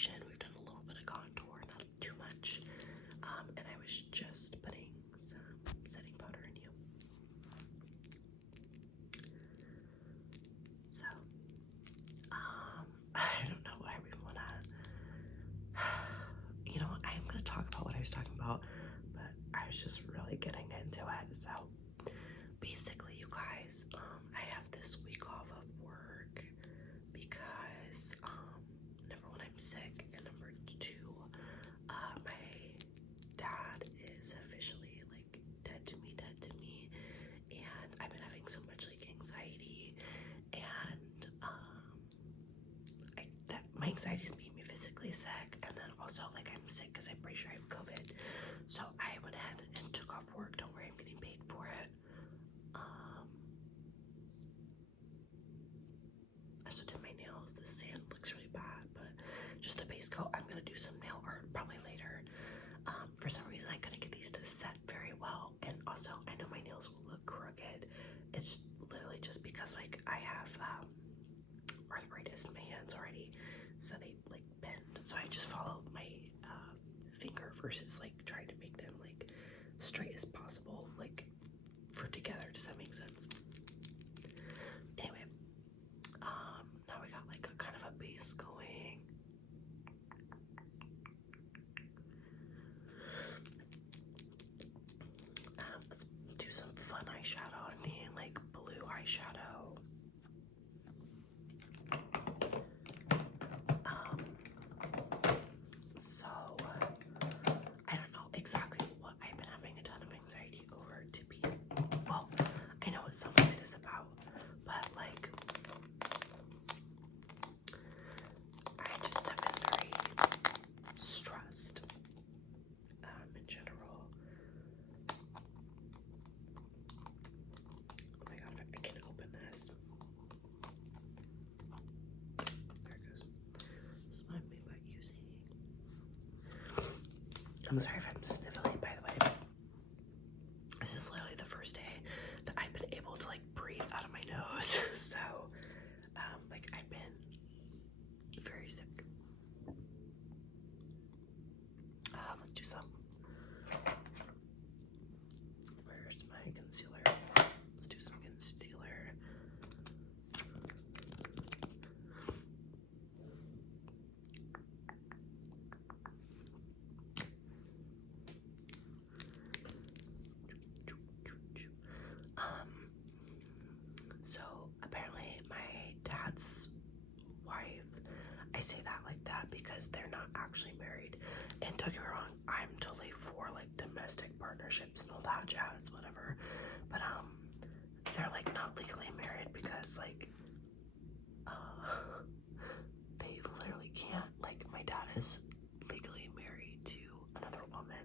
foundation. We've done a little bit of contour, not too much. And I was just putting some setting powder in you. So, I don't know why we wanna, you know, I'm gonna talk about what I was talking about, but I was just really getting into it. So, basically, you guys, I have this week off of work because, number one, I'm sick, and number two, my dad is officially like dead to me, and I've been having so much like anxiety, and my anxiety's made me physically sick, and then also like I'm sick because I'm pretty sure I have COVID. So I went ahead and took off work. Don't worry, I'm getting paid for it. I also did my nails. The sand looks really bad, but just a base coat. I'm gonna do some nail art probably later. For some reason I couldn't get these to set very well, and also I know my nails will look crooked. It's literally just because like I have arthritis in my hands already, so they like bend. So I just follow my finger versus like trying to make them like straight as possible, like for together. Does that make sense? Anyway, now we got like a kind of a base going. Let's do some fun eyeshadow. I'm thinking like blue eyeshadow. So I don't know exactly what I've been having a ton of anxiety over to be. Well, I know what some of it is about, but like I just have been very stressed in general. Oh my god, I can open this. There it goes. This is what I mean by using. I'm sorry if I'm sniffly, by the way. This is literally the first day that I've been able to like breathe out of my nose. So, like I've been very sick. Let's do some. Where's my concealer? Let's do some concealer. So apparently my dad's wife, I say that like that because they're not actually married, and don't get me wrong, I'm totally for like domestic partnerships and all that jazz, whatever, but they're like not legally married because like they literally can't, like my dad is legally married to another woman,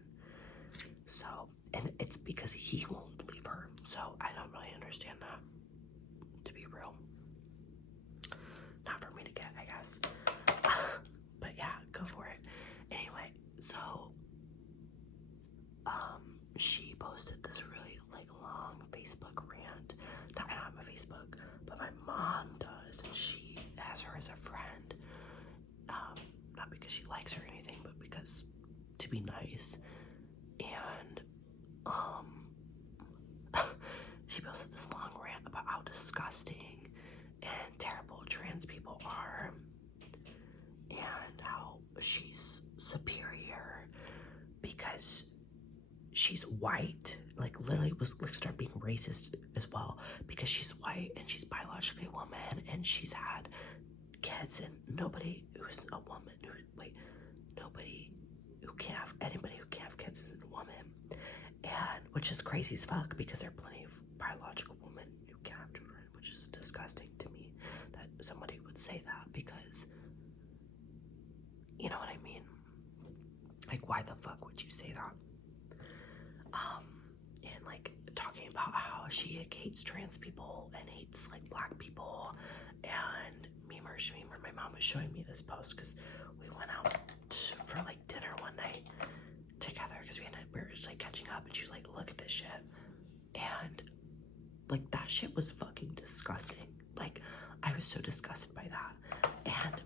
so, and it's because he won't leave her, so I don't really understand that, to be real. Not for me to get, I guess. But yeah, go for it. Anyway, so she posted this really like long Facebook rant. Now, I don't have a Facebook, but my mom does, and she has her as a friend. Not because she likes her or anything, but because to be nice. And she posted this long rant about how disgusting and terrible trans people are, and how she's superior because she's white. Like literally was like start being racist as well because she's white and she's biologically a woman and she's had kids, and nobody who's a woman nobody who can't have anybody who can't have kids isn't a woman, and which is crazy as fuck because there are plenty of biological women who can't have children, which is disgusting to me that somebody would say that, because you know what I mean, like why the fuck would you say that? And like talking about how she like, hates trans people and hates like black people, and memer shmemer, my mom was showing me this post because we went out for like dinner one night together because we were just like catching up, and she was like, look at this shit, and like that shit was fucking disgusting. Like I was so disgusted by that, and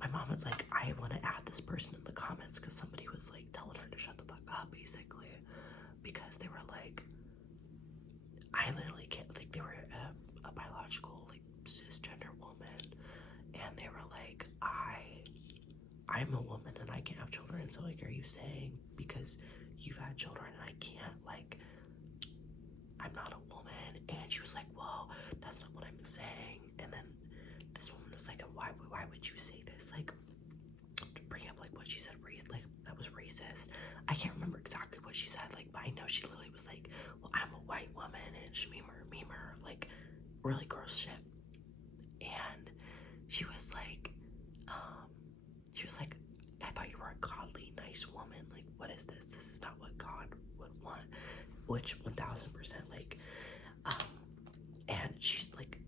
my mom was like, I want to add this person in the comments because somebody was like telling her to shut the fuck up, basically, because they were like, I literally can't, like, they were a biological, like, cisgender woman, and they were like, I'm a woman and I can't have children, so like, are you saying because you've had children and I can't, like, I'm not a woman? And she was like, well, that's not what I'm saying. And then this woman was like, why would you say this? Like, to bring up like what she said, like that was racist. I can't remember exactly what she said, like, but I know she literally was like, well, I'm a white woman and shmeemer, memer, like really gross shit. And she was like, I thought you were a godly, nice woman. Like, what is this? This is not what God would want. Which 1000%, like, and she like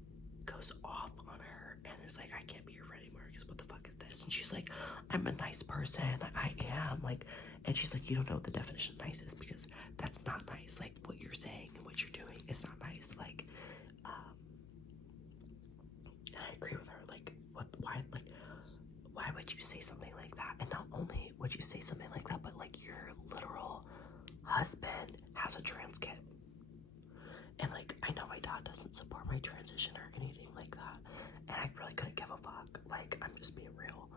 goes off on her and is like, I can't be your friend anymore because what the fuck is this? And she's like, I'm a nice person, I am, like, and she's like, you don't know what the definition of nice is because that's not nice. Like, what you're saying and what you're doing is not nice. Like, and I agree with her. Like, why would you say something like that? And not only would you say something like that, but like your literal husband has a trans kid. And like, I know my dad doesn't support my transition or anything like that, and I really couldn't give a fuck. Like, I'm just being real.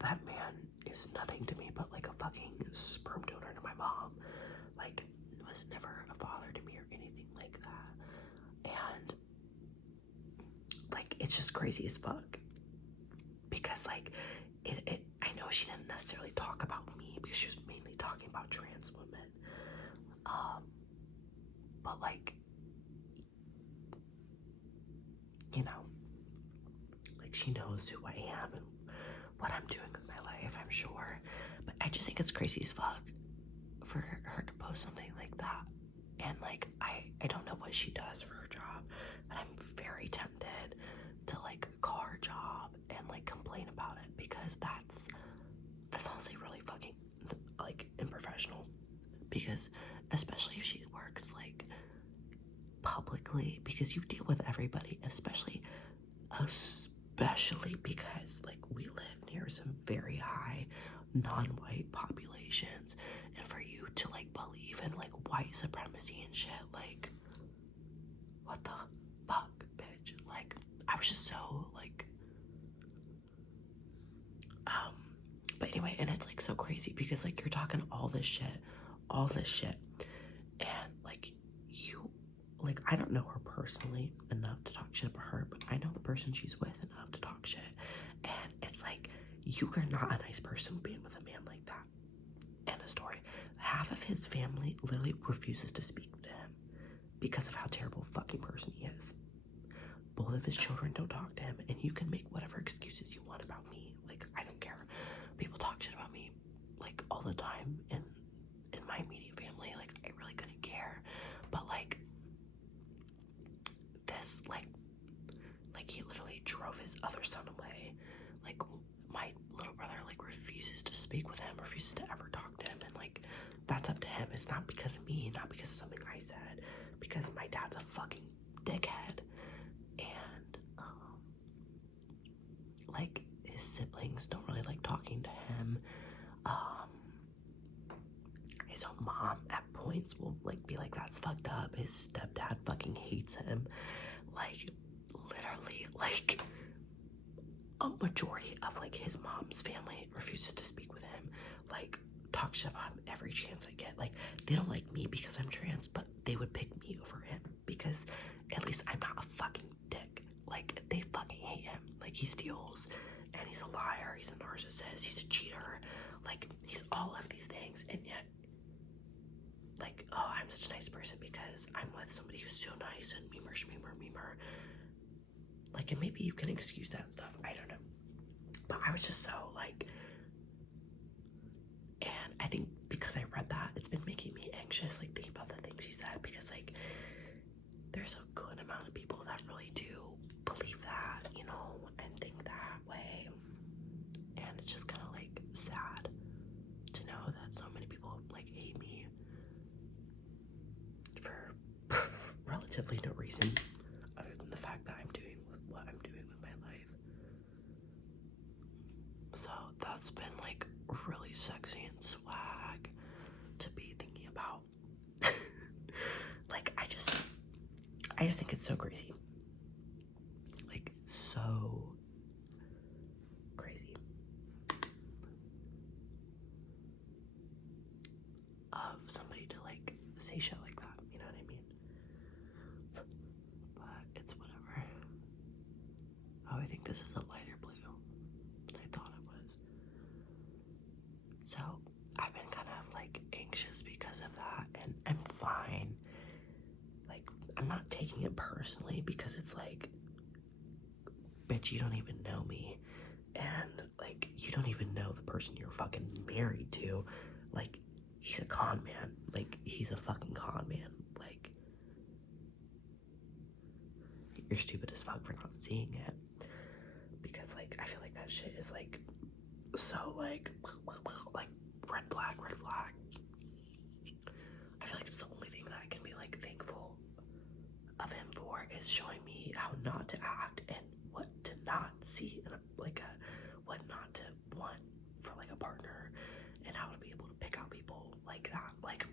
That man is nothing to me but like a fucking sperm donor to my mom. Like, was never a father to me or anything like that. And like, it's just crazy as fuck. Because like, I know she didn't necessarily talk about me because she was mainly talking about trans women. But like, you know, like, she knows who I am and what I'm doing with my life, I'm sure. But I just think it's crazy as fuck for her to post something like that. And like, I don't know what she does for her job, but I'm very tempted to like call her job and like complain about it, because that's honestly really fucking like unprofessional. Because especially if she works like publicly, because you deal with everybody, especially because like we live near some very high non-white populations, and for you to like believe in like white supremacy and shit, like, what the fuck, bitch? Like, I was just so like, but anyway, and it's like so crazy because like you're talking all this shit, and like, you, like, I don't know her personally enough to talk shit about her, but I know the person she's with enough to talk shit. And it's like, you are not a nice person being with a man like that. End of story. Half of his family literally refuses to speak to him because of how terrible fucking person he is. Both of his children don't talk to him, and you can make whatever excuses you want about me. Like, I don't care. People talk shit about me like all the time in my immediate family. Like, I really couldn't care. But like, this, like he literally drove his other son away. Like, my little brother like refuses to speak with him, refuses to ever talk to him, and like, that's up to him. It's not because of me, not because of something I said, because my dad's a fucking dickhead. And like, his siblings don't really like talking to him. His own mom at points will like be like, that's fucked up. His stepdad fucking hates him. Like, literally, like, a majority of like his mom's family refuses to speak with him. Like, talk shit about him every chance I get. Like, they don't like me because I'm trans, but they would pick me over him because at least I'm not a fucking dick. Like, they fucking hate him. Like, he steals, and he's a liar, he's a narcissist, he's a cheater. Like, he's all of these things, and yet, like, oh, I'm such a nice person because I'm with somebody who's so nice and memer. Like, and maybe you can excuse that stuff, I don't know. But I was just so like, and I think because I read that, it's been making me anxious, like, thinking about the things she said, because like, there's a good amount of people that really do believe that, you know, and think that way. And it's just kind of like sad to know that so many people like hate me for relatively no reason other than the fact that I'm doing what I'm doing with my life. that's been like really sexy and swag to be thinking about. Like I just think it's so crazy. Like so crazy. Of somebody to like say shit like that, you know what I mean? But it's whatever. Oh, I think this is a lighter blue than I thought it was. So I've been kind of like anxious because of that, and I'm fine. Like, I'm not taking it personally because it's like, bitch, you don't even know me. And like, you don't even know the person you're fucking married to. Like, he's a con man. Like, he's a fucking con man. Like, you're stupid as fuck for not seeing it. Because like, I feel like that shit is like, so like red flag, red flag. I feel like it's the only thing that I can be like thankful of him for is showing me how not to act and what to not see in a what not to want for like a partner, and how to be able to pick out people like that. Like,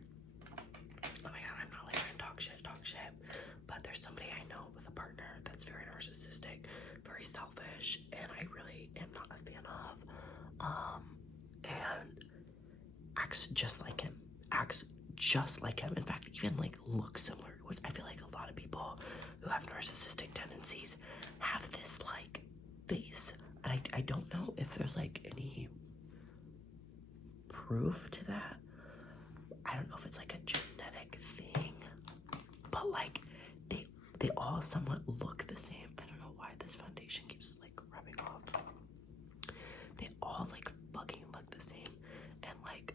oh my god, I'm not like trying to talk shit, but there's somebody I know with a partner that's very narcissistic, very selfish, and I really am not a fan of. And acts just like him. In fact, even like looks similar, which I feel like a lot of people who have narcissistic tendencies have this like face. And I don't know if there's like any proof to that. I don't know if it's like a genetic thing, but like they all somewhat look the same. I don't know why this foundation keeps like rubbing off. They all like fucking look the same, and like,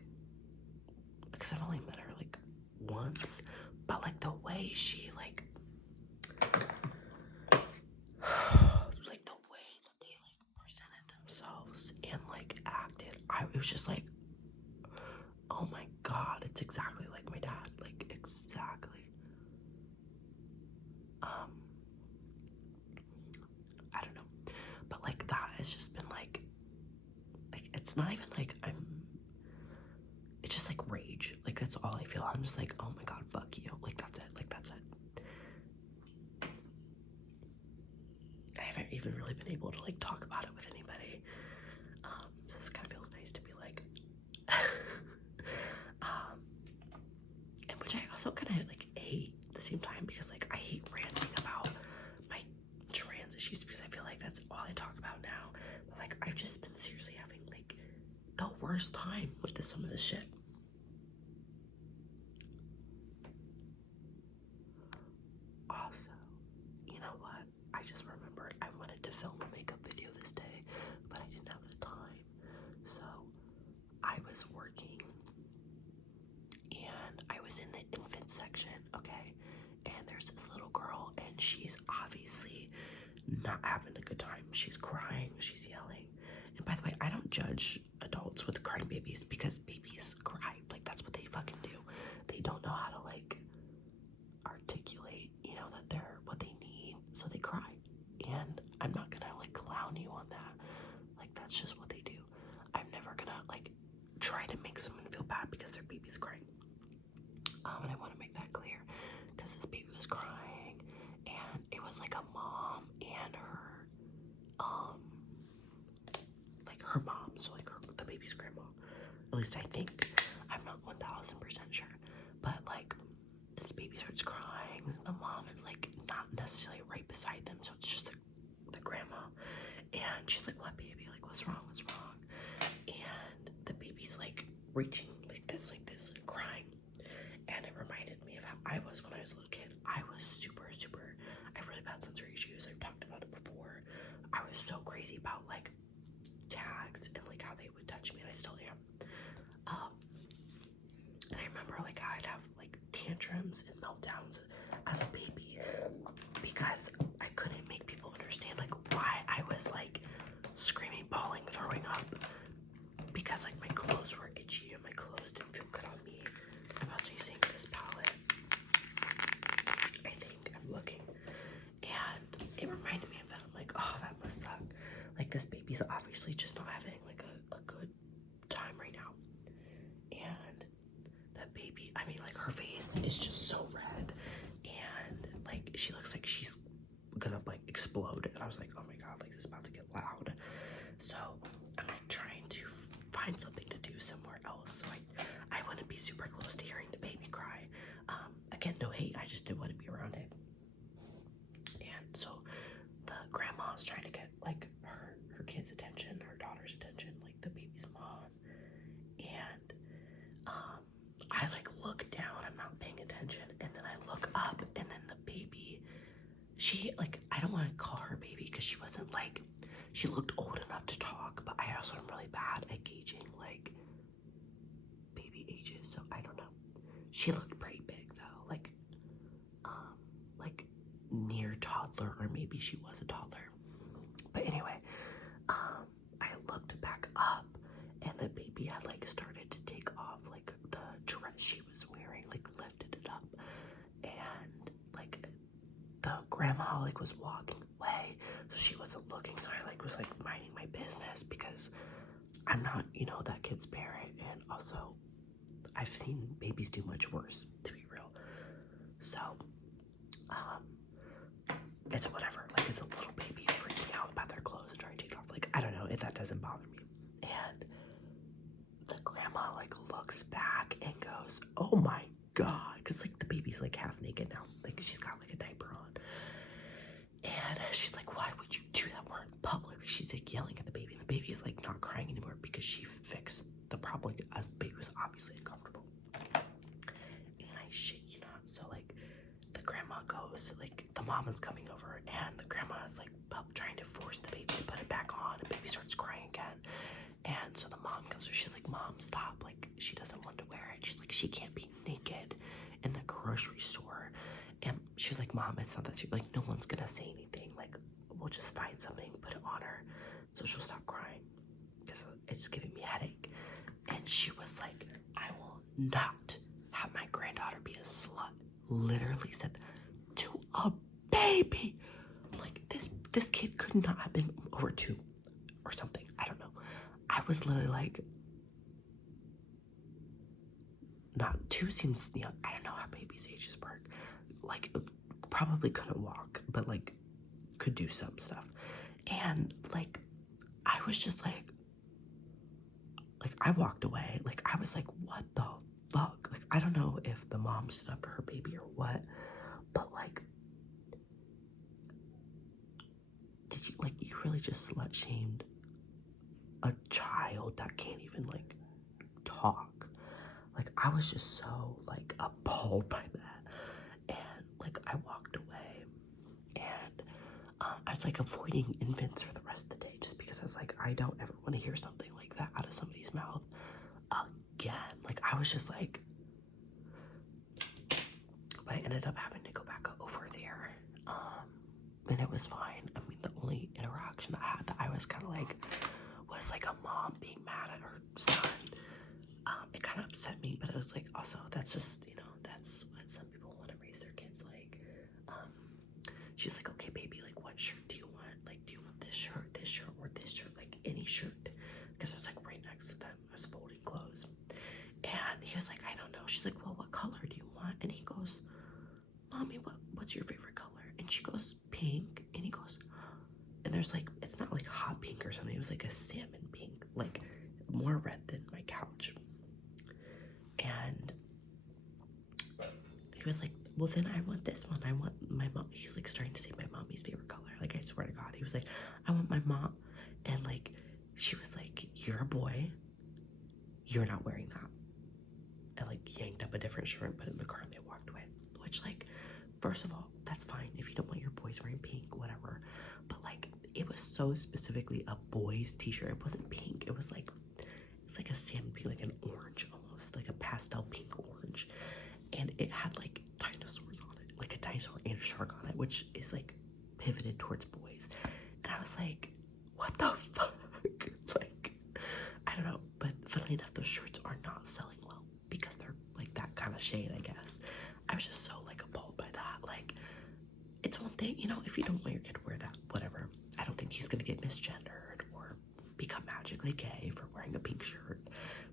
because I've only met her like once, but like the way she like like the way that they like presented themselves and like acted, it was just like, oh my god, it's exactly like my dad, like exactly. I don't know, but like that has just been like it's not even like it's just like rage. Like that's all I feel. I'm just like, oh my god, fuck you. Like that's it. Like that's it. I haven't even really been able to like talk about it with anybody. So this kind of feels nice to be like, and which I also kind of like hate at the same time, because like I hate ranting about my trans issues because I feel like that's all I talk about now. But like I've just been seriously having like the worst time with some of this shit. Also, you know what? I just remembered I wanted to film a makeup video this day, but I didn't have the time. So I was working and I was in the infant section, okay? And there's this little girl and she's obviously not having a good time. She's crying, she's yelling. And by the way, I don't judge adults with crying babies because babies cry. Like that's what they fucking do. They don't know how to like articulate, you know, that they're what they need, so they cry. And I'm not gonna like clown you on that. Like that's just what they do. I'm never gonna like try to make someone feel bad because their baby's crying. And I want to make that clear because this baby was crying, and it was like a mom and her like her mom, so like the baby's grandma. At least I think. I'm not 1000% sure, but like this baby starts crying. The mom is like not necessarily right beside them, so it's just the grandma, and she's like, "What, baby? Like, what's wrong? What's wrong?" And the baby's like reaching like this, crying, and it reminded me of how I was when I was a little kid. I was super. I have really bad sensory issues. I've talked about it before. I was so crazy about like tags and like how they would touch me, and I still am. And I remember like I'd have like tantrums and meltdowns as a baby because I couldn't make people understand like why I was like screaming, bawling, throwing up, because like my clothes were itchy and my clothes didn't feel good on me. I'm also using this palette. I think I'm looking, and it reminded me of that. I'm like, oh, that must suck. Like this baby's obviously just not having like a good super close to hearing the baby cry. Again, no hate, I just didn't want to be around it. And so the grandma is trying to get like her kid's attention, her daughter's attention, like the baby's mom. And I like look down, I'm not paying attention, and then I look up, and then the baby, she like, I don't want to call her baby because she wasn't like, she looked old enough to talk, but I also am really bad at gauging like baby ages, so I don't know. She looked pretty big though, like near toddler, or maybe she was a toddler. But anyway, I looked back up, and the baby had like started to take off like the dress she was wearing, like lifted it up, and like the grandma like was walking away, so she wasn't looking. So I like was like minding my business because I'm not, you know, that kid's parent, and also I've seen babies do much worse, to be real. So it's whatever. Like, it's a little baby freaking out about their clothes and trying to take it off. Like, I don't know, that doesn't bother me. And the grandma like looks back and goes, "Oh my god," because like the baby's like half naked now, like she's got like a diaper on, and she's like, "Why would you do that? We're in public." She's like yelling at the baby, and the baby's like not crying anymore because she fixed the problem, as the baby was obviously uncomfortable. And I shit you not, so like the grandma goes, like the mom is coming over, and the grandma is like trying to force the baby to put it back on, and the baby starts crying again. And so the mom comes over, she's like, "Mom, stop," like she doesn't want to wear it. She's like, she can't be naked in the grocery store. And she was like, "Mom, it's not that serious, like no one's gonna say anything, like we'll just find something, put it on her so she'll stop crying because it's giving me a headache." And she was like, "I will not have my granddaughter be a slut." Literally said that to a baby. Like this kid could not have been over 2 or something, I don't know. I was literally like, not 2 seems young. I don't know how babies' ages work. Like, probably couldn't walk, but like could do some stuff. And like I was just like I walked away. Like I was like, what the fuck? Like I don't know if the mom stood up for her baby or what, but like, did you like, you really just slut shamed a child that can't even like talk? Like I was just so like appalled by that, and like I walked away, and I was like avoiding infants for the rest of the day just because I was like, I don't ever want to hear something like that out of somebody's mouth again. Like I was just like, but I ended up having to go back over there, and it was fine. I mean, the only interaction I had that I was kind of like was like a mom being mad at her son. It kind of upset me, but it was like, also that's just, you know, that's what some people want to raise their kids like. She's like, "Okay, baby, like what shirt do you want? Like, do you want this shirt, or this shirt, like any shirt?" Because I was like right next to them. I was folding clothes, and he was like, "I don't know." She's like, "Well, what color do you want?" And he goes, "Mommy, what's your favorite color?" And she goes, "Pink." And he goes, and there's like, it's not like hot pink or something. It was like a salmon pink, like more red than my couch. And he was like, "Well, then I want this one. I want my mom." He's like starting to say my mommy's favorite color. Like I swear to God, he was like, "I want my mom." And like, she was like, "You're a boy. You're not wearing that." And like yanked up a different shirt and put it in the car, and they walked away. Which like, first of all, that's fine if you don't want your boys wearing pink, whatever. But like, it was so specifically a boy's t-shirt. It wasn't pink. It was like, it's like a salmon pink, like an orange almost, like a pastel pink orange. And it had like dinosaurs on it, like a dinosaur and a shark on it, which is like pivoted towards boys. And I was like, what the fuck? Like, I don't know. But funnily enough, those shirts are not selling well because they're like that kind of shade, I guess. I was just so like appalled by that. Like, it's one thing, you know, if you don't want your kid to wear that, whatever. I don't think he's gonna get misgendered or become magically gay for wearing a pink shirt.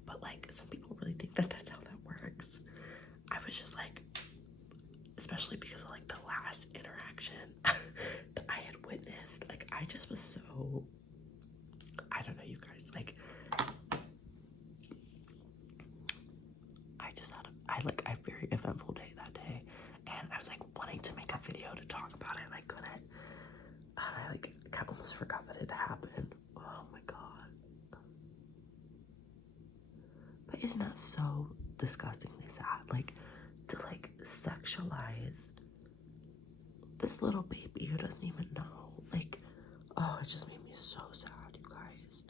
But like, some people really think that that's how that works. I was just like, especially because of like the last interaction that I had witnessed, like I just was so, I don't know, you guys, like I had like a very eventful day that day, and I was like wanting to make a video to talk about it, and I couldn't. And I like kind of almost forgot that it happened. Oh my god! But isn't that so disgustingly sad? Like to like sexualize this little baby who doesn't even know. Like, oh, it just made me so sad, you guys.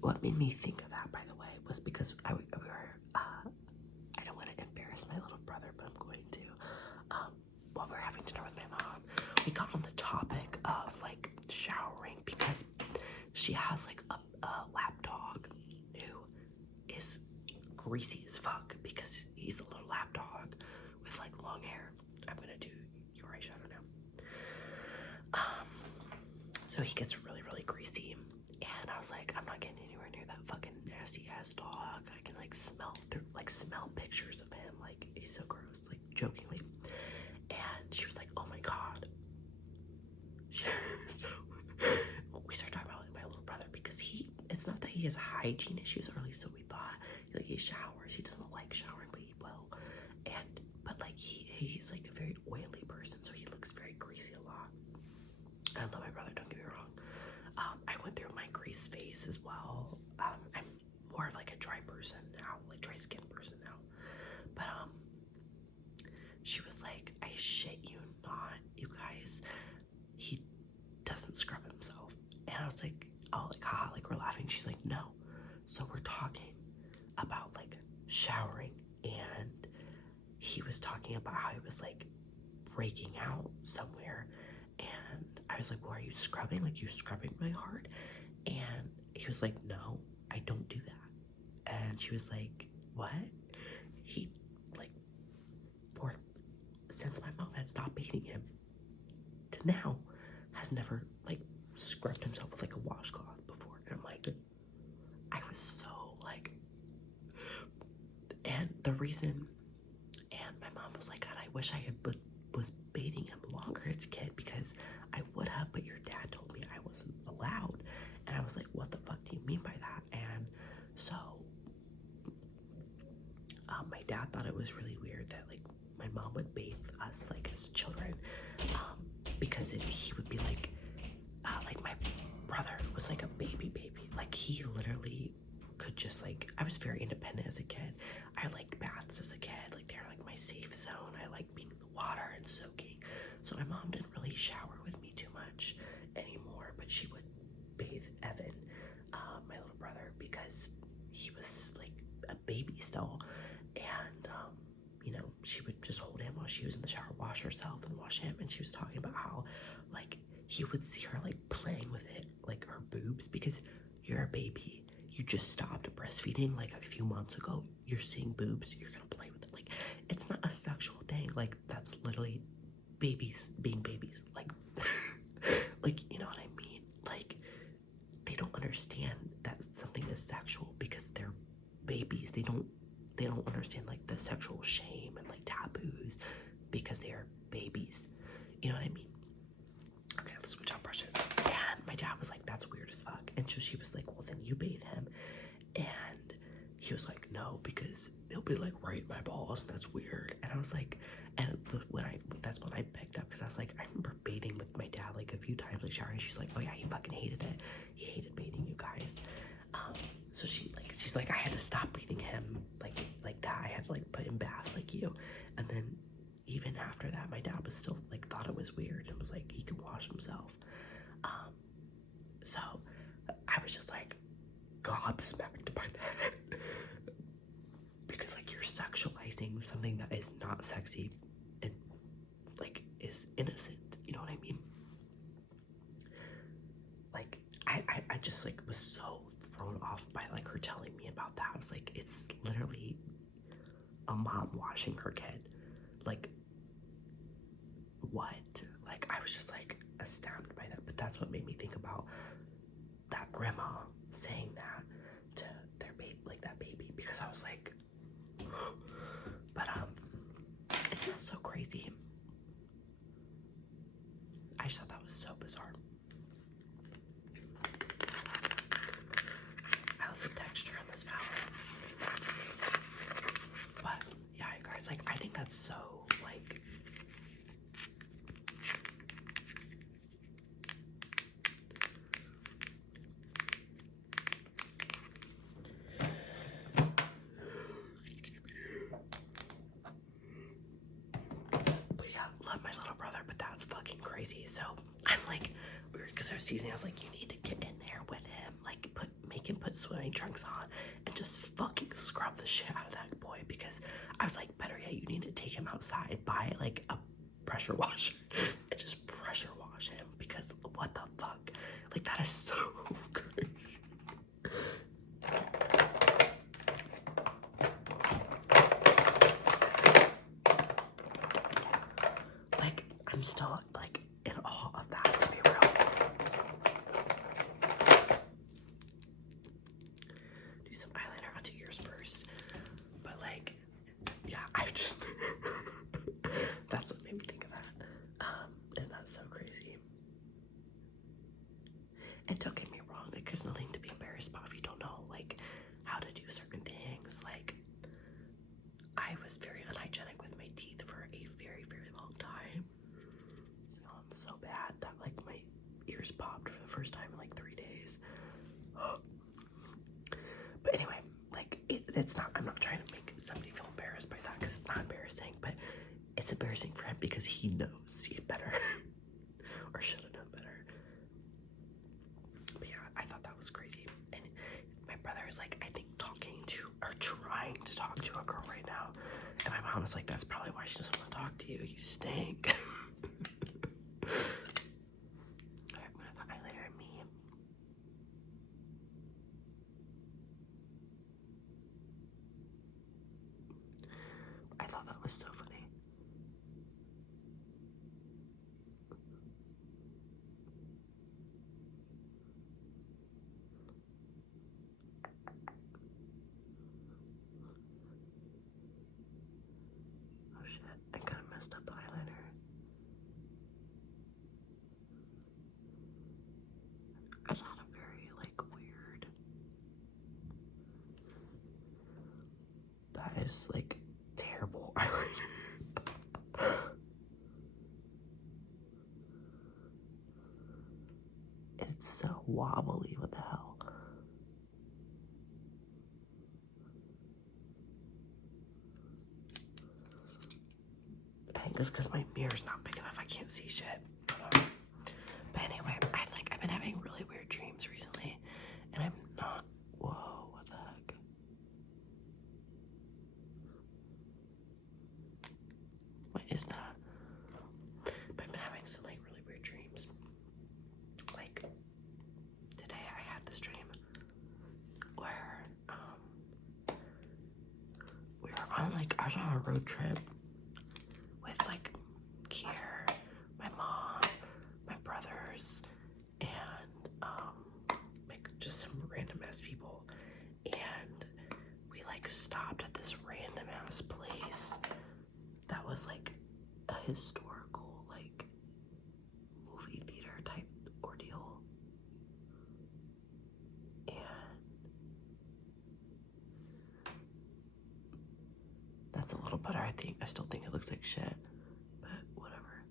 What made me think of that, by the way, was because we were, I don't want to embarrass my little brother, but I'm going to. While we were having dinner with my mom, we got on the topic of like showering because she has like a lap dog who is greasy as fuck because he's a little lap dog with like long hair. I'm gonna do your eyeshadow now. So he gets really, really greasy, and I was like, I'm not getting anywhere near that fucking nasty ass dog. I can like smell pictures of him. Like he's so gross, like jokingly. And she was like, oh my god. We started talking about like, my little brother because it's not that he has hygiene issues, or at least so we thought. Like he showers, he doesn't like showering, but he will. But like he's like a very oily person, so he looks very greasy a lot. I love my brother, don't get me wrong. I went through my grease phase as well. I'm more of like a dry person now, like dry skin person now. But she was like, I shit you not, you guys, he doesn't scrub himself. And I was like, oh, like haha, like we're laughing. She's like, no. So we're talking about like showering, and he was talking about how he was like breaking out somewhere, and I was like, well, are you scrubbing? Like, you scrubbing really hard? And he was like, no, I don't do that. And she was like, what? He like, since my mom had stopped bathing him to now, has never like scrubbed himself with like a washcloth before. And I'm like, I was so like, and the reason, and my mom was like, God, I wish I was bathing him longer as a kid, because I would have, but your dad told me I wasn't allowed. And I was like, what the fuck do you mean by that? And so my dad thought it was really weird that like my mom would bathe us like as children, because he would be like my brother was like a baby, like he literally could just like, I was very independent as a kid. I liked baths as a kid, like they're like my safe zone. I liked being in the water and soaking. So my mom didn't really shower with me too much anymore, but she would bathe Evan, my little brother, because he was like a baby still. And you know, she would just hold him while she was in the shower, wash herself and wash him. And she was talking about how like he would see her like playing with it, like her boobs, because you're a baby, you just stopped breastfeeding like a few months ago, you're seeing boobs, you're gonna play with it. Like, it's not a sexual thing, like that's literally babies being babies, like like, you know what I mean? Like, they don't understand that something is sexual because they're babies. They don't understand like the sexual shame and like taboos because they are babies. You know what I mean? Okay, let's switch out brushes. And my dad was like, that's weird as fuck. And so she was like, well, then you bathe him. And he was like, no, because they'll be like right in my balls, and that's weird. And I was like, and that's when I picked up, because I was like, I remember bathing with my dad like a few times, like showering. She's like, oh yeah, he fucking hated it. He hated bathing, you guys. So she's like, I had to stop bathing him like that. I had to like put him baths like you. And then even after that, my dad was still like, thought it was weird and was like, he could wash himself. So I was just like gobsmacked by that, because like you're sexualizing something that is not sexy and like is innocent. You know what I mean? Like I just like was so thrown off by like her telling me about that. I was like, it's literally a mom washing her kid. Like, what? Like, I was just like astounded by that. But that's what made me think about that grandma saying that to their baby, like that baby, because I was like, but isn't that so crazy? I just thought that was so bizarre. I love the texture on this palette. that's so, like, but yeah, love my little brother, but that's fucking crazy. So I'm like, weird, because I was teasing, I was like, you need to get in there with him, like, make him put swimming trunks on and just fucking scrub the shit out of that boy, because I was like, better yet, you need to take him outside, buy like a pressure washer and just pressure wash him, because what the fuck, like, that is so crazy. Like, I'm still like in awe of that, to be real. Do some eyeliner onto yours first, but like, yeah, I just that's what made me think of that. Isn't that so crazy? And don't get me wrong, like, there's nothing to be embarrassed about if you don't know, like, how to do certain things. Like, I was very unhygienic with my teeth for a very, very long time. It's gone so bad that, like, my ears popped for the first time in, like, 3 days. But anyway, like, it's not, I'm not trying to make somebody feel embarrassed by that, because it's not embarrassing, but it's embarrassing for him because he knows better. Or should have known better. But yeah, I thought that was crazy. And my brother is like, I think talking to, or trying to talk to a girl right now. And my mom was like, that's probably why she doesn't want to talk to you. You stink. Alright, I'm gonna put eyeliner on me. I thought that was so funny. Oh shit, I kind of messed up the eyeliner. I just had a very, like, weird. That is, like, terrible eyeliner. It's so wobbly, what the hell? I think it's because my mirror's not big enough, I can't see shit. But anyway, I've been having really weird dreams recently, and I'm not, whoa, what the heck? What is that? But I've been having some, like, really weird dreams. Like, today I had this dream where, I was on a road trip with, like, Kier, my mom, my brothers, and, like, just some random ass people. And we, like, stopped at this random ass place that was, like, a historical, like, movie theater type ordeal. And that's a little better, I think. I still think it looks like shit, but whatever.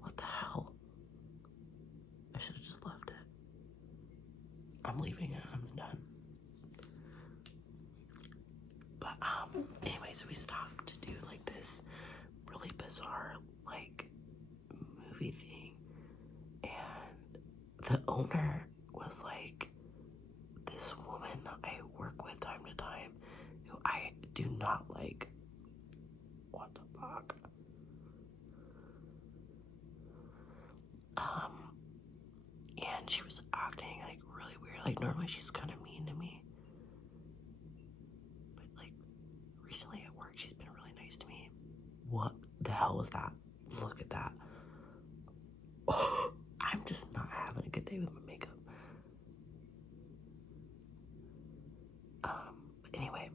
What the hell? I should have just left it. I'm leaving it. I'm done. But anyway, so we stopped to do, like, this really bizarre, like, movie thing, and the owner was like this woman that I work with time to time, who I do not like. What the fuck? And she was acting, like, really weird. Like, normally she's kind of mean to me, but, like, recently at work she's been really nice to me. What the hell was that? Look at that. Oh, I'm just not having a good day with my makeup. But anyway,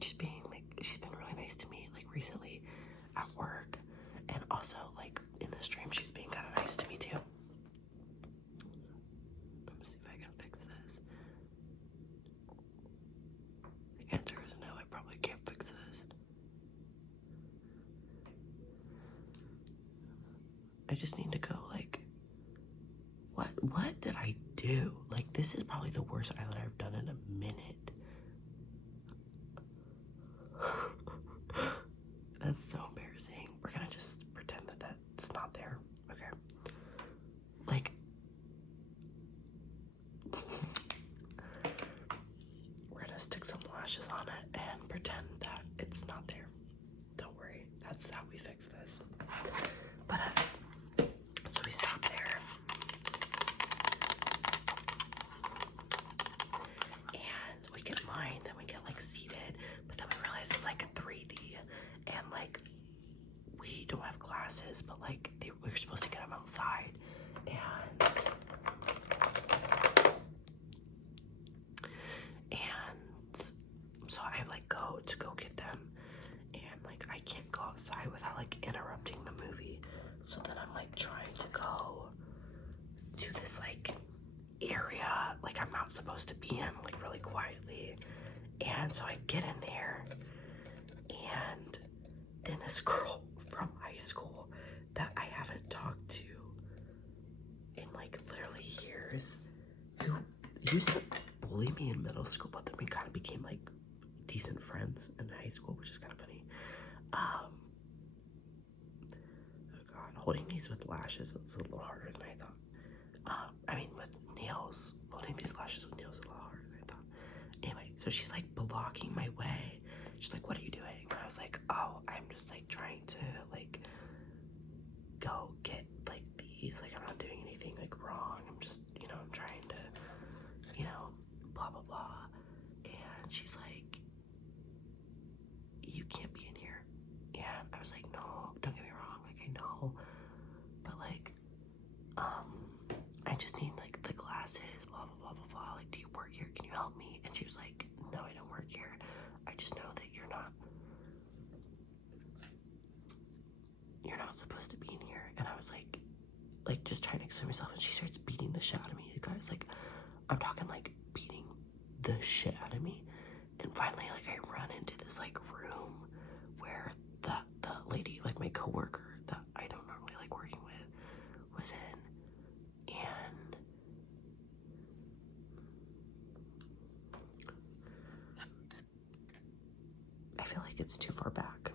she's been really nice to me, like, recently at work, and also, like, in the stream she's being kind of nice to me too. Let me see if I can fix this. I just need to go, like, what did I do? Like, this is probably the worst eyeliner I've done in a minute. That's so embarrassing. We're gonna just pretend that that's not there. Okay. Like, we're gonna stick some lashes on it and pretend that it's not there. Don't worry. That's how we fix this. But, so we stop there. And we get lined, then we get, like, seated. But then we realize it's, like, 3D. And, like, we don't have glasses, but, like, we were supposed to get them outside. And so I, like, go get them. And, like, I can't go outside without, like, interrupting the movie. So then I'm, like, trying to go to this, like, area, like, I'm not supposed to be in, like, really quietly. And so I get in there, and then this girl from high school that I haven't talked to in, like, literally years, who used to bully me in middle school, but then we kind of became, like, decent friends in high school, which is kind of funny. Oh god, holding these with lashes is a little harder than I thought. I mean, with nails, holding these lashes with nails is a lot harder than I thought. Anyway, so she's, like, blocking my way. She's like, what are you doing? And I was like, oh, I'm just, like, trying to, like, go get, like, these. Like, I'm not doing anything, like, wrong. I'm just, you know, I'm trying to, you know, blah, blah, blah. And she's like, you can't be in here. And I was like, no, don't get me wrong. Like, I know. But, like, I just need, like, the glasses, blah, blah, blah, blah, blah. Like, do you work here? Can you help me? And she was like, no, I don't work here. I just know that you're not supposed to be in here. And I was like just trying to explain myself, and she starts beating the shit out of me. You guys, like, I'm talking, like, beating the shit out of me. And finally, like, I run into this, like, room where the lady, like, my coworker that I don't normally like working with was in. And I feel like it's too far back.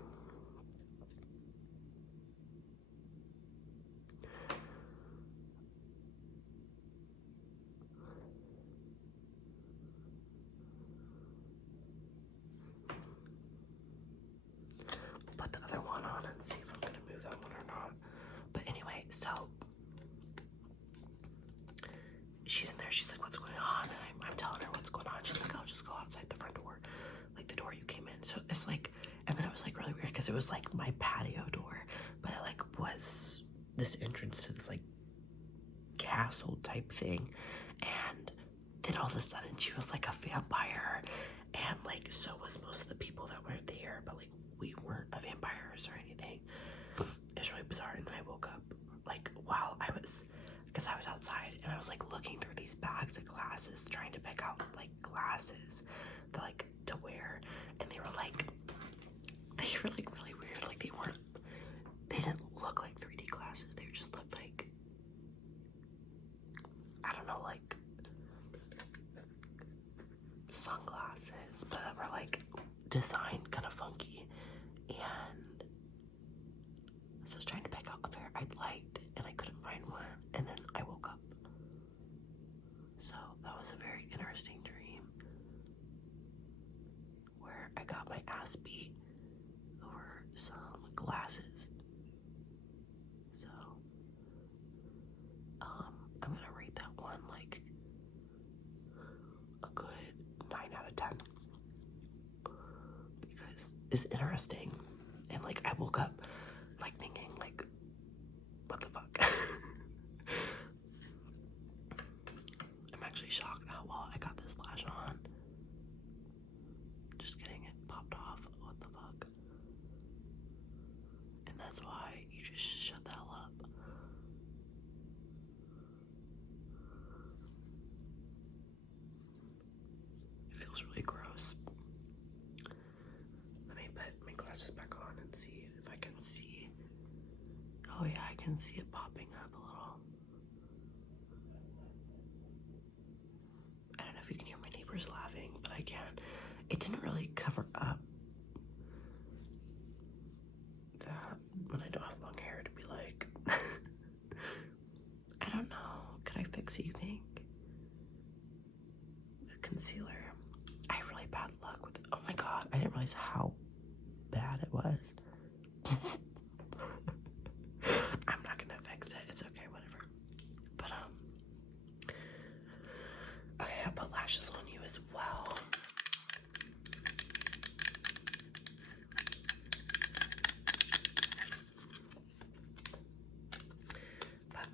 We'll put the other one on and see if I'm gonna move that one or not. But anyway, so she's in there. She's like, what's going on? And I'm telling her what's going on. She's like, I'll just go outside the front door, like the door you came in. So it's like, and then it was, like, really weird because it was, like, my patio door, but it, like, was this entrance to this, like, castle type thing. And then all of a sudden she was, like, a vampire, and, like, so was most of the people that were there, but, like, we weren't vampires or anything. It was really bizarre. And then I woke up, like, while because I was outside, and I was, like, looking through these bags of glasses, trying to pick out, like, glasses that, like, to wear. And they were like really weird. Like, they didn't look like 3D glasses. They just looked like, I don't know, like, sunglasses, but that were, like, designed kind of funky. And so I was trying to pick out a pair I liked, and I couldn't find one. And then I woke up. So that was a very interesting dream, where I got my ass beat over some glasses. So I'm gonna rate that one, like, a good 9 out of 10, because it's interesting. And, like, I woke up, like, thinking, like, what the fuck? I'm actually shocked how well I got this lash on. Just getting it popped off. What the fuck? And that's why you just shut the hell up. It feels really gross. Let me put my glasses back on and see if I can see. Oh, Oh yeah, I can see it popping up a little. I don't know if you can hear my neighbors laughing, but I can. It didn't really cover up that when I don't have long hair to be like. I don't know. Could I fix it, you think? With concealer. I have really bad luck with it. Oh my god, I didn't realize how bad it was. I'm not gonna fix it. It's okay, whatever. But okay, I'll put lashes on you as well. But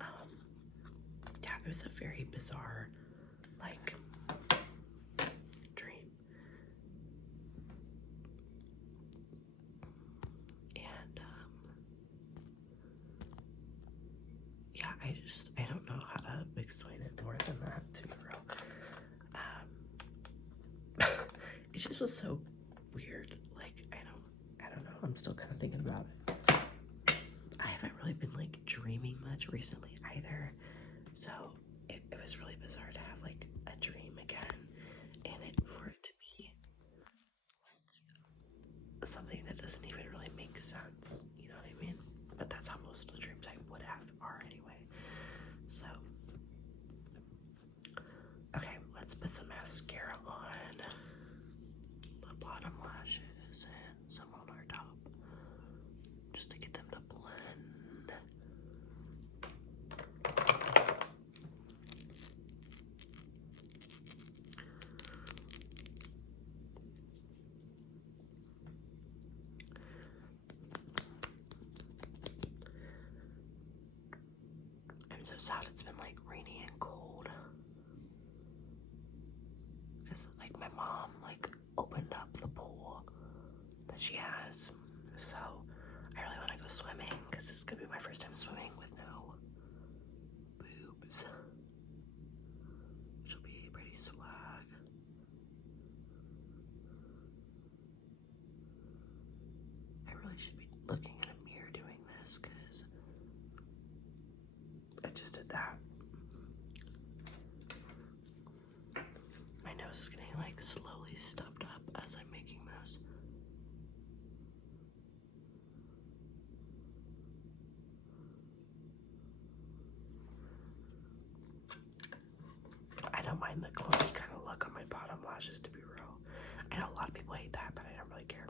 yeah, it was a very bizarre, like, dream. And yeah, I don't know how to explain it more than that, to be real. It just was so weird. Like, I don't know. I'm still kind of thinking about it. I haven't really been like dreaming much recently either. So it was really bizarre to have like a dream again, and for it to be something that doesn't even really make sense. You know what I mean? But that's how most of the dreams I would have are anyway. So okay, let's put some mascara on the bottom lashes and some on our top, just to get them to blend. I'm so sad it's been like rainy and cold, because like my mom like opened up the pool that she has, so I really want to go swimming because this is gonna be my first time swimming with no boobs, which will be pretty swag. I really should be looking in a mirror doing this because I just did that. My nose is getting like slowly stuffed up as I'm making this. I don't mind the clumpy kind of look on my bottom lashes, to be real. I know a lot of people hate that, but I don't really care.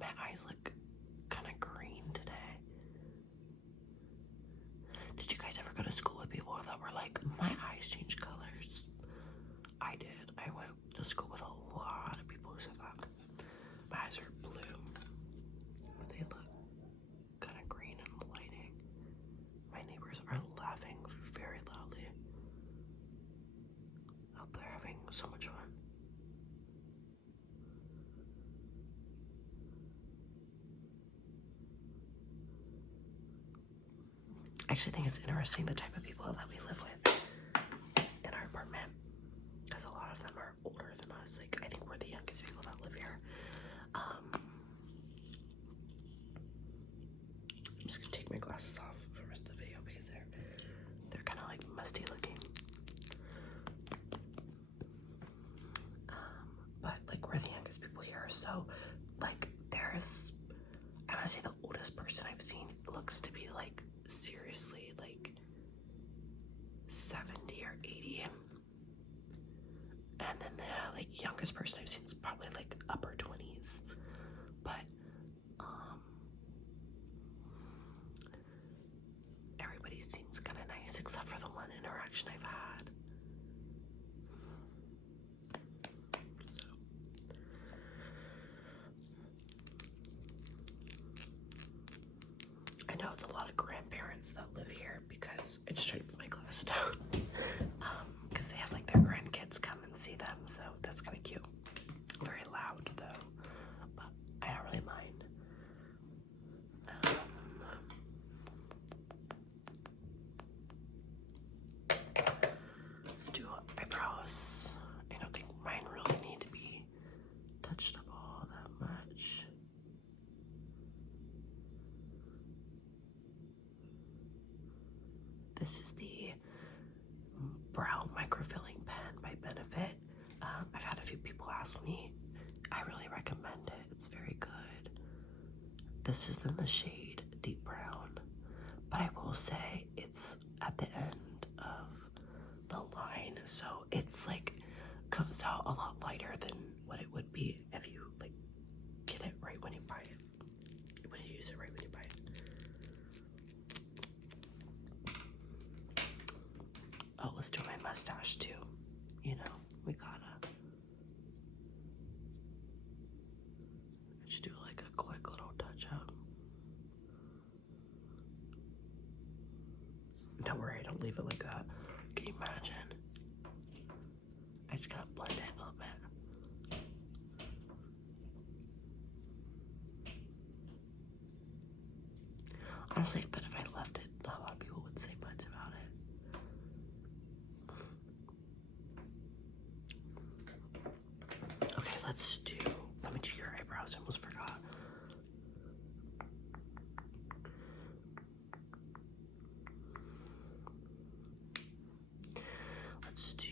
My eyes look kind of green today. Did you guys ever go to school with people that were like, my eyes change colors? I did. I went to school with a lot of people who said that. My eyes are blue, but they look kind of green in the lighting. My neighbors are laughing very loudly. I hope they're having so much fun. I actually think it's interesting the type of people that we live with in our apartment, because a lot of them are older than us. Like, I think we're the youngest people that live here. I'm just gonna take my glasses off for the rest of the video because they're kind of like musty looking. But like, we're the youngest people here, so like there's, I want to say the oldest person I've seen looks to be like seriously like 70 or 80, and then the like youngest person I've seen is probably like upper 20s. But everybody seems kind of nice except for the one interaction I've had. So I know it's a lot of grandparents that live here, because I just tried to put my glasses down. Because they have like their grandkids come and see them, so that's kind of cute. Very loud though, but I don't really mind. This is the Brow Microfilling Pen by Benefit. I've had a few people ask me. I really recommend it. It's very good. This is in the shade Deep Brown, but I will say it's at the end of the line, so it's like comes out a lot lighter than what it would be if you like get it right when you buy it. When you use it right when you buy it. Oh, let's do my mustache too. You know, we gotta. Just do like a quick little touch up. Don't worry, I don't leave it like that. Can you imagine? I just gotta blend it a little bit. Honestly, but if I left it, not a lot of people would say much about it. Okay, let me do your eyebrows. I almost forgot. Let's do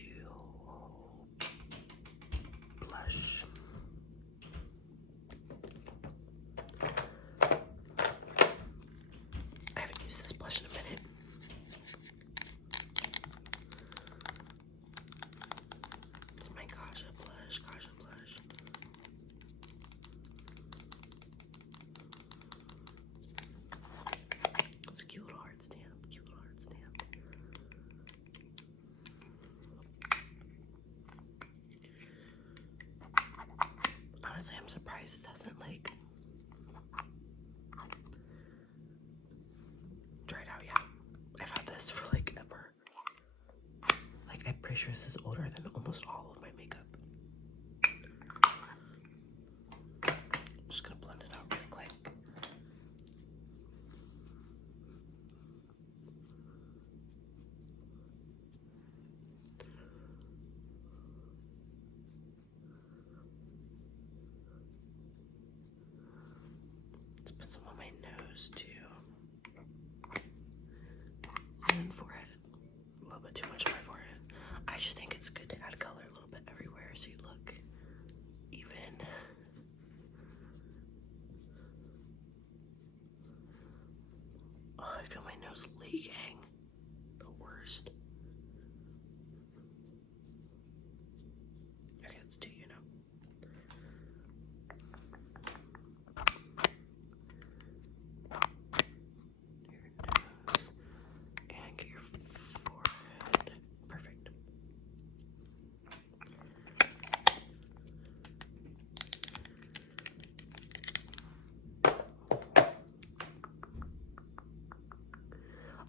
blush. I haven't used this blush in a minute. It's my Kaja blush, It's a cute little heart stamp, Honestly, I'm surprised this hasn't like dried out yet. I've had this for like ever. Like, I'm pretty sure this is older than almost all of my makeup. I'm just gonna blend it out really quick. Let's put some on my nose too. And forehead. A little bit too much on my forehead. I just think it's good to add color a little bit everywhere so you look even. Oh, I feel my nose leaking. The worst. Okay, let's do you now. Your nose. And get your forehead. Perfect.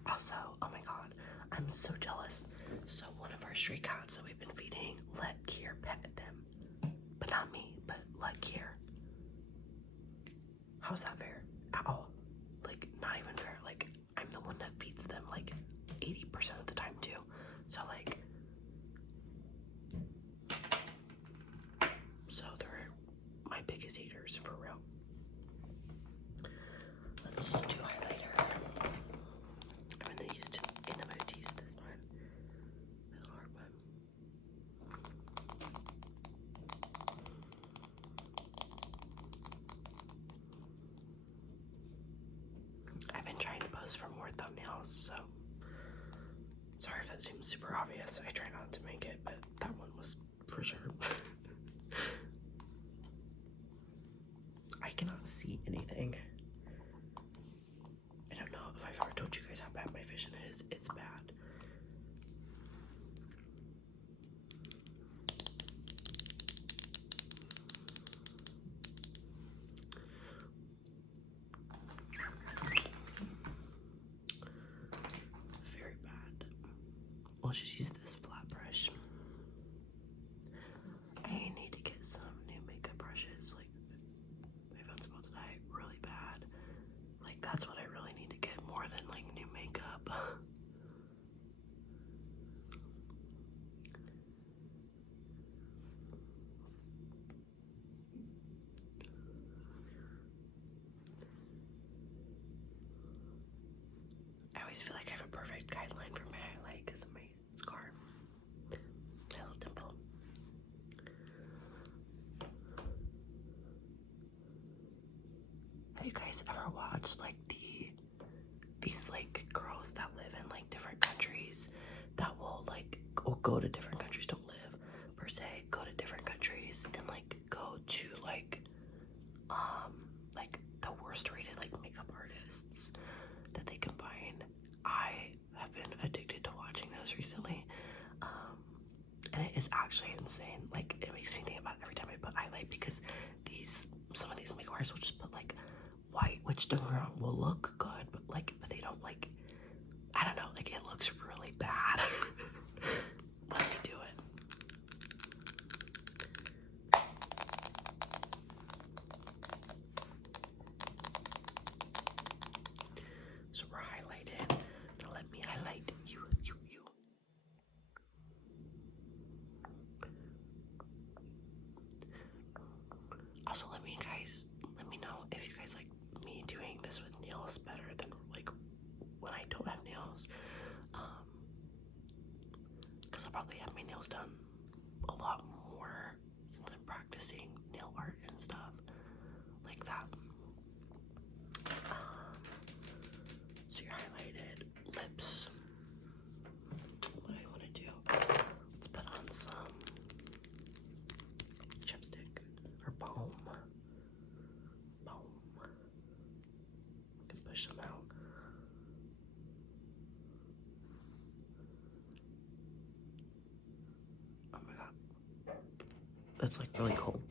Also, oh my god, I'm so jealous. So one of our stray cats that we've been feeding let Kier pet them. But not me, but let Kier. How's that fair? At all. Like, not even fair. Like, I'm the one that feeds them like 80% of the time too. So like, so they're my biggest eaters for real. Let's do highlighter. I'm in the mood to use this one. My little heart one. I've been trying to post for more thumbnails, so sorry if that seems super obvious. I try not to make it, but that one was for sure. I cannot see anything. I don't know if I've ever told you guys how bad my vision is. It's bad. Very bad. We'll just use this flat brush. I need to get some new makeup brushes. Like, my phone's about to die really bad. Like, that's what I really need to get more than like new makeup. I always feel like I have a perfect guideline for my highlight because of my scar. My little dimple. Have you guys ever watched like these like girls that live in like different countries that will like go to different countries, don't live per se, go to different countries and like go to like the worst rated like makeup artists that they can find? I have been addicted to watching those recently. And it is actually insane. Like, it makes me think about every time I put highlight because some of these makeup artists will just put like white, which don't get me wrong, will look good, but they don't like, I don't know, like it looks really bad. Let me do it. So we're highlighted. Now let me highlight you. Also, let me know if you guys like me doing this with nails better than like when I don't have nails. Because I'll probably have my nails done a lot more since I'm practicing nail art and stuff like that. So you're highlighted. Lips. What I want to do, let's put on some chapstick or balm. I can push them out. Oh my god, that's like really cold.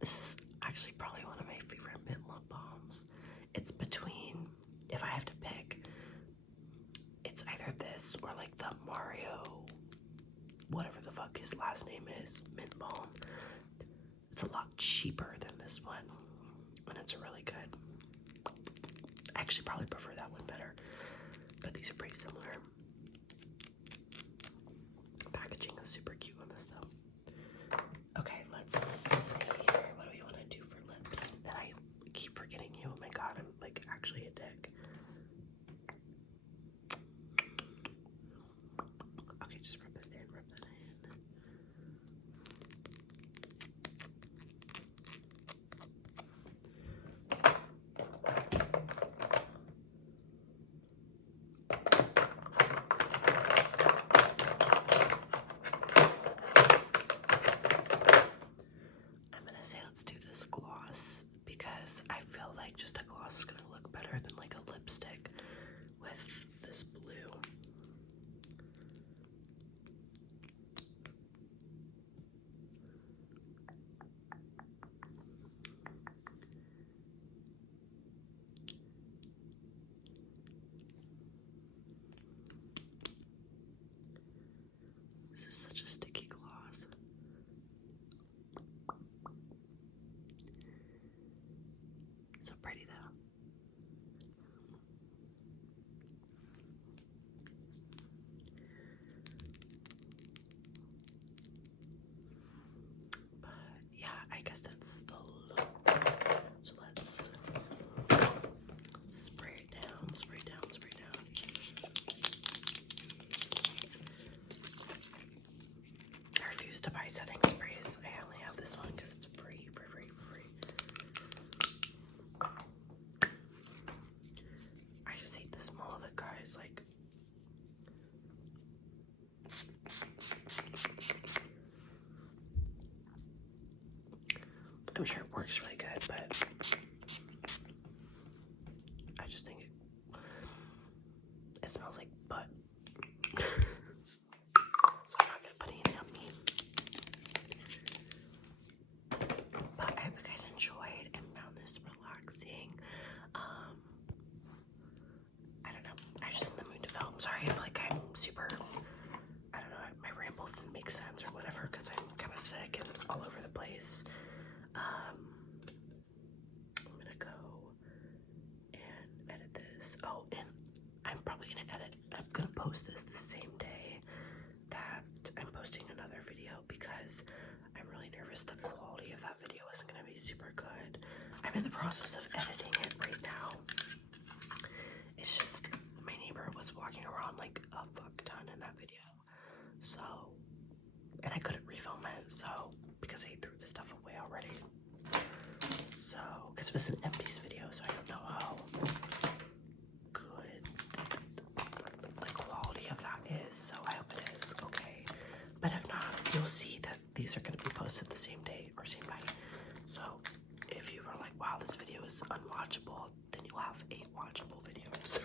This is actually probably one of my favorite mint lip balms. It's between, if I have to pick, it's either this or like the Mario, whatever the fuck his last name is, mint balm. It's a lot cheaper than this one, and it's really good. I actually probably prefer that one better, but these are pretty similar. Packaging is super cute on this though. Okay, let's see here. What do we want to do for lips? And I keep forgetting you. Oh my god, I'm like actually a dick. Okay, just rub that in, rub that in. I'm gonna say let's do this gloss because I feel like just a gloss is gonna look better than like a lipstick with this blue. This is such a sticky gloss. So pretty though. But yeah, I guess that's the look. So let's spray it down, spray down, spray down. I refuse to buy setting sprays. I only have this one because it's free. I just hate the smell of it, guys. Like, I'm sure it works really good, but I just think it smells like butt. So I'm not gonna put any on me. But I hope you guys enjoyed and found this relaxing. I don't know. I'm just in the mood to film. Sorry if like I'm super, I don't know, my rambles didn't make sense or whatever because I'm kind of sick and all over the place. I'm gonna go and edit this. Oh, and I'm probably I'm gonna post this the same day that I'm posting another video because I'm really nervous the quality of that video isn't gonna be super good. I'm in the process of editing it right now. It's just my neighbor was walking around like a fuck ton in that video. So, and I couldn't refilm it, so, because I threw the stuff away already. So, because it was an empties video, so I don't know how good the quality of that is, so I hope it is okay. But if not, you'll see that these are going to be posted the same day or same night. So, if you were like, wow, this video is unwatchable, then you'll have 8 watchable videos.